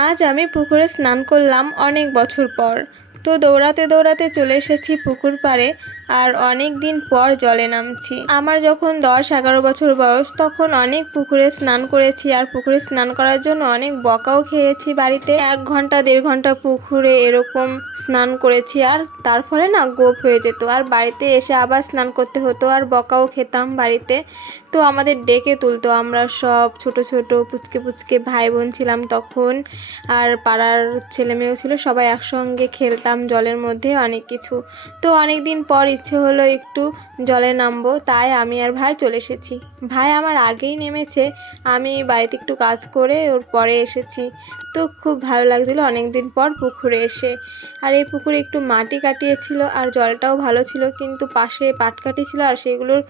আজ আমি পুকুরে স্নান করলাম অনেক বছর পর। তো দৌড়াতে দৌড়াতে চলে এসেছি পুকুর পাড়ে। আর অনেক দিন পর জলে নামছি। আমার যখন 10-11 বছর বয়স তখন অনেক পুকুরে স্নান করেছি, আর পুকুরে স্নান করার জন্য অনেক বকাও খেয়েছি বাড়িতে। 1 ঘন্টা 1.5 ঘন্টা পুকুরে এরকম স্নান করেছি, আর তার ফলে না গোপ হয়ে যেত, আর বাড়িতে এসে আবার স্নান করতে হতো, আর বকাও খেতাম বাড়িতে। তো আমাদের ডেকে তুলতো, আমরা সব ছোট ছোট পুচকে পুচকে ভাই বোন ছিলাম তখন, আর পাড়ার ছেলে মেয়েও ছিল, সবাই একসঙ্গে খেলতাম জলের মধ্যে অনেক কিছু। তো অনেক দিন পর ইচ্ছে হলো একটু জলে নামবো, তাই আমি আর ভাই চলে এসেছি। ভাই আমার আগেই নেমেছে, আমি বাড়িতে একটু কাজ করে ওর পরে এসেছি। তো খুব ভালো লাগছিলো অনেক দিন পর পুকুরে এসে। আর এই পুকুরে একটু মাটি কাটিয়েছিল, আর জলটাও ভালো ছিল, কিন্তু পাশে পাটকাঠি ছিল, আর সেগুলোর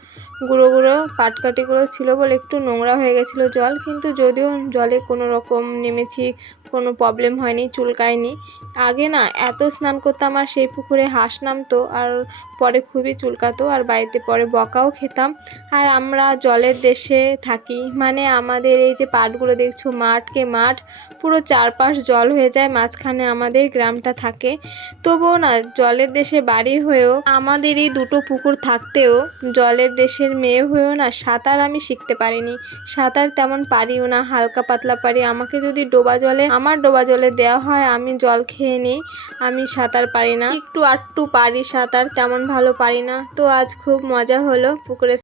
গুঁড়ো গুঁড়ো পাটকাঠিগুলো ছিল বলে একটু নোংরা হয়ে গেছিলো জল। কিন্তু যদিও জলে কোনো রকম নেমেছি, কোনো প্রবলেম হয়নি, চুলকায়নি। আগে না এত স্নান করতাম, আর সেই পুকুরে হাঁস নামতো, আর পরে খুবই চুলকাতো, আর বাড়িতে পরে বকাও খেতাম। আর আমরা জলের দেশে থাকি, মানে আমাদের এই যে পাটগুলো দেখছো, মাঠকে মাঠ, পুরো চারপাশ জল হয়ে যায়, মাঝখানে আমাদের গ্রামটা থাকে। তবুও না জলের দেশে বাড়ি হয়েও, আমাদেরই দুটো পুকুর থাকতেও, জলের দেশের মেয়ে হয়েও না সাঁতার আমি শিখতে পারিনি। সাঁতার তেমন পারিও না, হালকা পাতলা পারি। আমাকে যদি আমার ডোবা জলে দেওয়া হয়, আমি জল খেয়ে নিই। আমি সাঁতার পারি না, একটু আধটু পারি সাঁতার, তেমন ভালো পারি না। তো আজ খুব মজা হলো পুকুরে